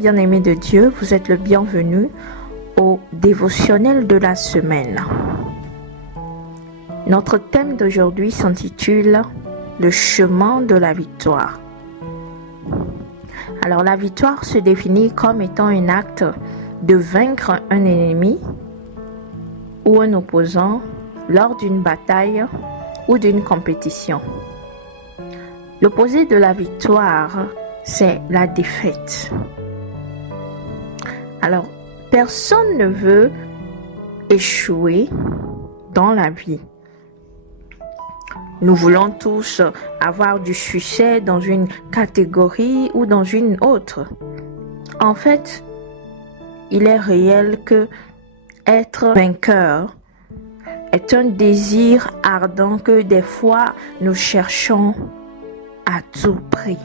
bien-aimés de Dieu, vous êtes le bienvenu au dévotionnel de la semaine. Notre thème d'aujourd'hui s'intitule « Le chemin de la victoire ». Alors la victoire se définit comme étant un acte de vaincre un ennemi ou un opposant lors d'une bataille ou d'une compétition. L'opposé de la victoire, c'est la défaite. Alors, personne ne veut échouer dans la vie. Nous voulons tous avoir du succès dans une catégorie ou dans une autre. En fait, il est réel que être vainqueur est un désir ardent que des fois nous cherchons à tout prix.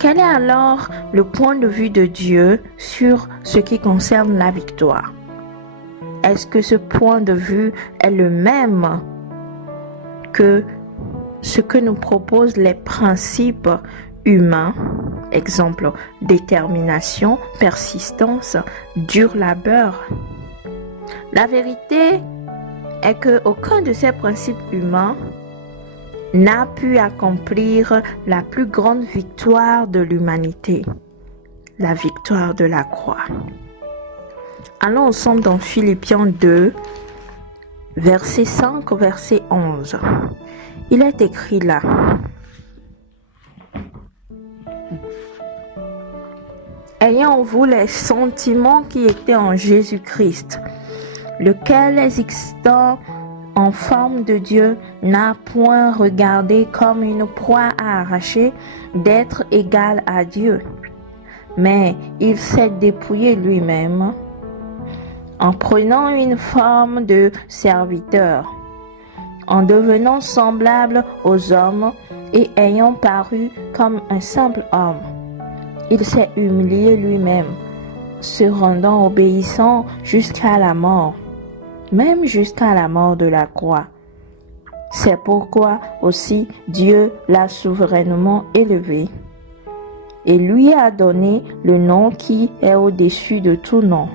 Quel est alors le point de vue de Dieu sur ce qui concerne la victoire? Est-ce que ce point de vue est le même que ce que nous proposent les principes humains? Exemple, détermination, persistance, dur labeur. La vérité est qu'aucun de ces principes humains n'a pu accomplir la plus grande victoire de l'humanité, la victoire de la croix. Allons ensemble dans Philippiens 2, verset 5 au verset 11. Il est écrit là: ayant en vous les sentiments qui étaient en Jésus-Christ, lequel existant en forme de Dieu n'a point regardé comme une proie à arracher d'être égal à Dieu, mais il s'est dépouillé lui-même en prenant une forme de serviteur, en devenant semblable aux hommes et ayant paru comme un simple homme. Il s'est humilié lui-même, se rendant obéissant jusqu'à la mort, même jusqu'à la mort de la croix. C'est pourquoi aussi Dieu l'a souverainement élevé et lui a donné le nom qui est au-dessus de tout nom,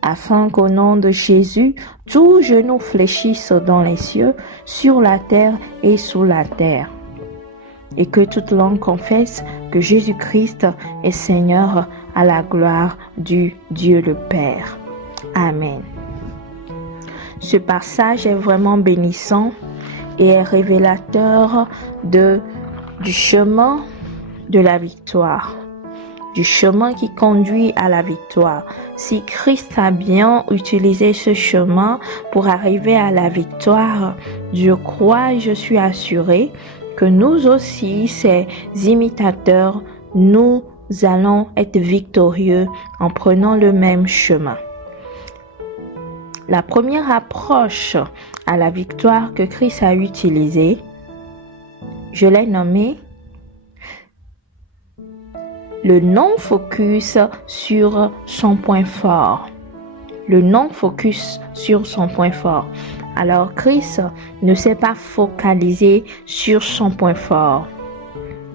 afin qu'au nom de Jésus, tout genou fléchisse dans les cieux, sur la terre et sous la terre, et que toute langue confesse que Jésus-Christ est Seigneur, à la gloire du Dieu le Père. Amen. Ce passage est vraiment bénissant et est révélateur du chemin de la victoire, du chemin qui conduit à la victoire. Si Christ a bien utilisé ce chemin pour arriver à la victoire, je crois et je suis assurée que nous aussi, ses imitateurs, nous allons être victorieux en prenant le même chemin. La première approche à la victoire que Christ a utilisée, je l'ai nommée le non-focus sur son point fort. Le non-focus sur son point fort. Alors Christ ne s'est pas focalisé sur son point fort.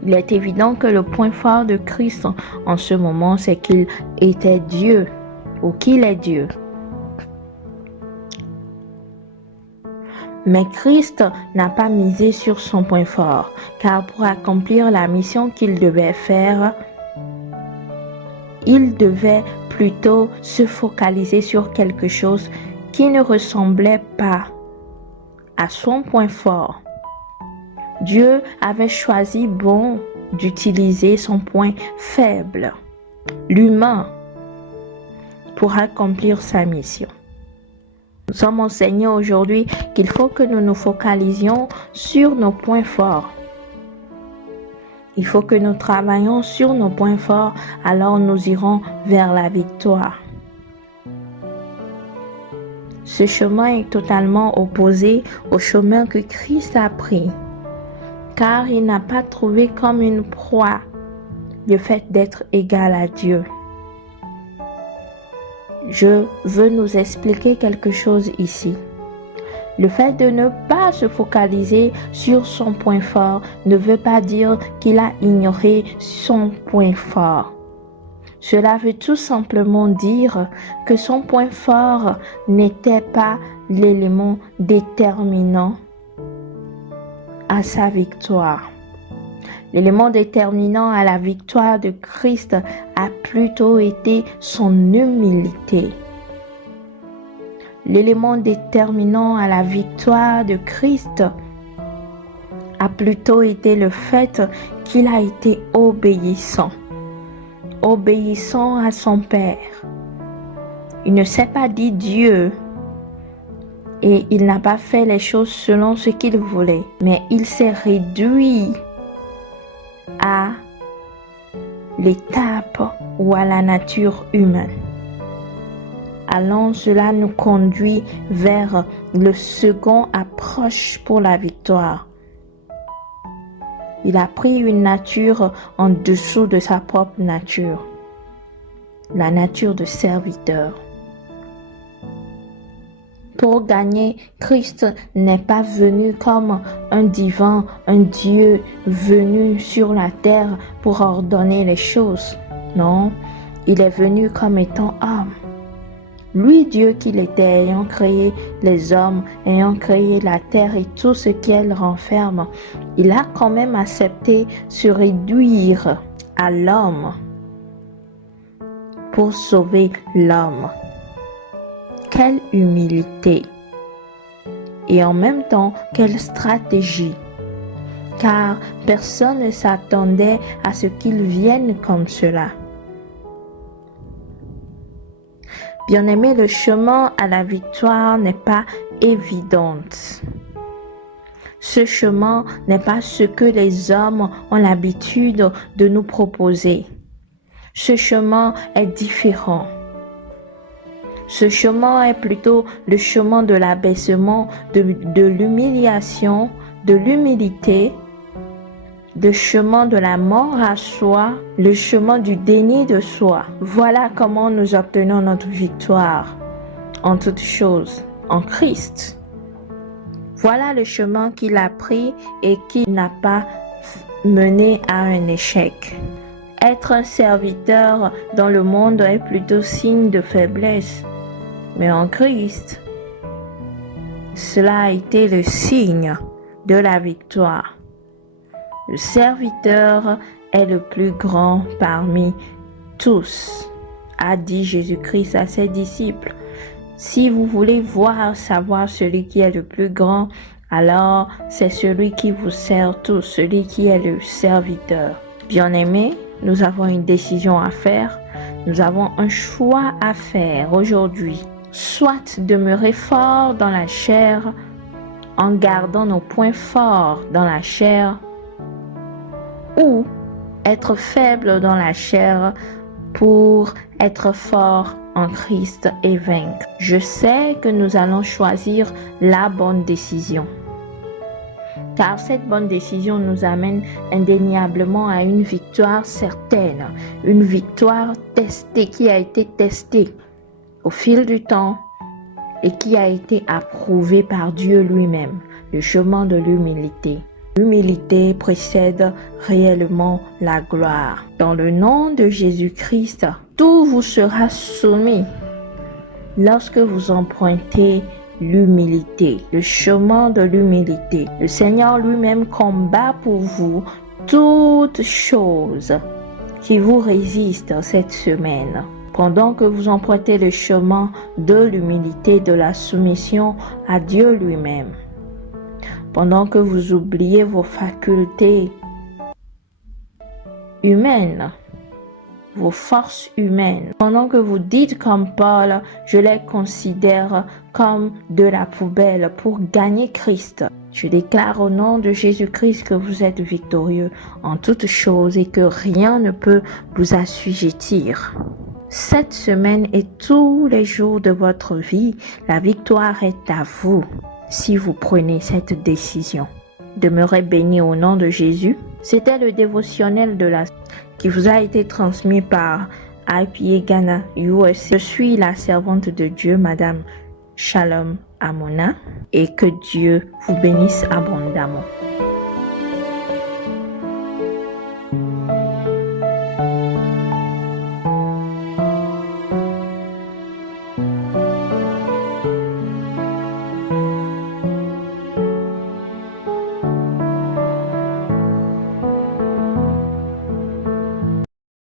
Il est évident que le point fort de Christ en ce moment, c'est qu'il était Dieu ou qu'il est Dieu. Mais Christ n'a pas misé sur son point fort, car pour accomplir la mission qu'il devait faire, il devait plutôt se focaliser sur quelque chose qui ne ressemblait pas à son point fort. Dieu avait choisi bon d'utiliser son point faible, l'humain, pour accomplir sa mission. Nous sommes enseignés aujourd'hui qu'il faut que nous nous focalisions sur nos points forts. Il faut que nous travaillions sur nos points forts, alors nous irons vers la victoire. Ce chemin est totalement opposé au chemin que Christ a pris, car il n'a pas trouvé comme une proie le fait d'être égal à Dieu. Je veux nous expliquer quelque chose ici. Le fait de ne pas se focaliser sur son point fort ne veut pas dire qu'il a ignoré son point fort. Cela veut tout simplement dire que son point fort n'était pas l'élément déterminant à sa victoire. L'élément déterminant à la victoire de Christ a plutôt été son humilité. L'élément déterminant à la victoire de Christ a plutôt été le fait qu'il a été obéissant à son Père. Il ne s'est pas dit Dieu et il n'a pas fait les choses selon ce qu'il voulait, mais il s'est réduit à l'étape ou à la nature humaine. Alors cela nous conduit vers le second approche pour la victoire. Il a pris une nature en dessous de sa propre nature, la nature de serviteur. Pour gagner, Christ n'est pas venu comme un divin, un Dieu venu sur la terre pour ordonner les choses. Non, il est venu comme étant homme. Lui, Dieu qu'il était, ayant créé les hommes, ayant créé la terre et tout ce qu'elle renferme, il a quand même accepté se réduire à l'homme pour sauver l'homme. Quelle humilité! Et en même temps, quelle stratégie! Car personne ne s'attendait à ce qu'il vienne comme cela. Bien-aimé, le chemin à la victoire n'est pas évident. Ce chemin n'est pas ce que les hommes ont l'habitude de nous proposer. Ce chemin est différent. Ce chemin est plutôt le chemin de l'abaissement, de l'humiliation, de l'humilité, le chemin de la mort à soi, le chemin du déni de soi. Voilà comment nous obtenons notre victoire en toutes choses, en Christ. Voilà le chemin qu'il a pris et qui n'a pas mené à un échec. Être un serviteur dans le monde est plutôt signe de faiblesse, mais en Christ, cela a été le signe de la victoire. Le serviteur est le plus grand parmi tous, a dit Jésus-Christ à ses disciples. Si vous voulez savoir celui qui est le plus grand, alors c'est celui qui vous sert tous, celui qui est le serviteur. Bien-aimés, nous avons une décision à faire, nous avons un choix à faire aujourd'hui. Soit demeurer fort dans la chair en gardant nos points forts dans la chair, ou être faible dans la chair pour être fort en Christ et vaincre. Je sais que nous allons choisir la bonne décision, car cette bonne décision nous amène indéniablement à une victoire certaine, une victoire testée, qui a été testée au fil du temps et qui a été approuvée par Dieu lui-même, le chemin de l'humilité. L'humilité précède réellement la gloire. Dans le nom de Jésus-Christ, tout vous sera soumis lorsque vous empruntez l'humilité, le chemin de l'humilité. Le Seigneur lui-même combat pour vous toutes choses qui vous résistent cette semaine. Pendant que vous empruntez le chemin de l'humilité, de la soumission à Dieu lui-même, pendant que vous oubliez vos facultés humaines, vos forces humaines, pendant que vous dites comme Paul, je les considère comme de la poubelle pour gagner Christ. Je déclare au nom de Jésus-Christ que vous êtes victorieux en toutes choses et que rien ne peut vous assujettir. Cette semaine et tous les jours de votre vie, la victoire est à vous si vous prenez cette décision. Demeurez bénis au nom de Jésus. C'était le dévotionnel qui vous a été transmis par IPA Ghana USA. Je suis la servante de Dieu, Madame. Shalom. Amona et que Dieu vous bénisse abondamment.